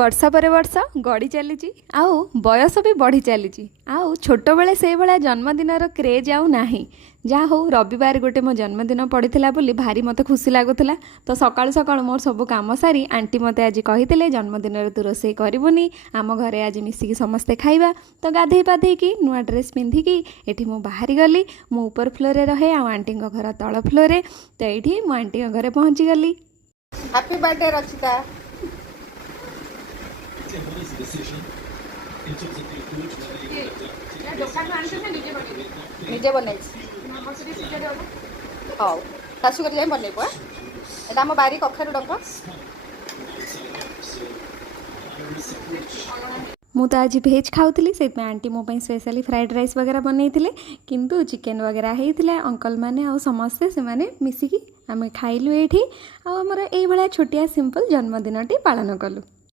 वर्षा पर वर्ष गड़ी चली आउ बयस भी बढ़ी चली आउ छोट बेले से भाया जन्मदिनर क्रेज आउ नाही। जहाँ हो रविवार गोटे मो जन्मदिन पड़ता बोली भारी मत खुशी लगुला। तो सकाळु सकाळु मोर सब काम सारी आंटी मते आज कही जन्मदिन तू रोसे करबुनी आम घरे आज मिसिकी समस्ते खाइबा। तो गाधे पाधेकी नुआ ड्रेस पिंधिकी एठी मु बाहरी गली। मु ऊपर फ्लोर रहे आंटी घर तल फ्लोर। तो ये मु आंटी घरे पहुँची गली। Happy birthday Rachita. निजे बनई हाँ शाशुघर जाए बनइबू एटा आम बारी कखारू डंक। मु तो आज भेज खाऊली से आंटी मो स्पेशली फ्राइड राइस वगैरह बनई किंतु चिकेन वगैरह होता अंकल मैंने आ समस्ते से माने मिसिकी आम खाइलु ये आमर ये छोटिया सिंपल जन्मदिनटी पालन कलु।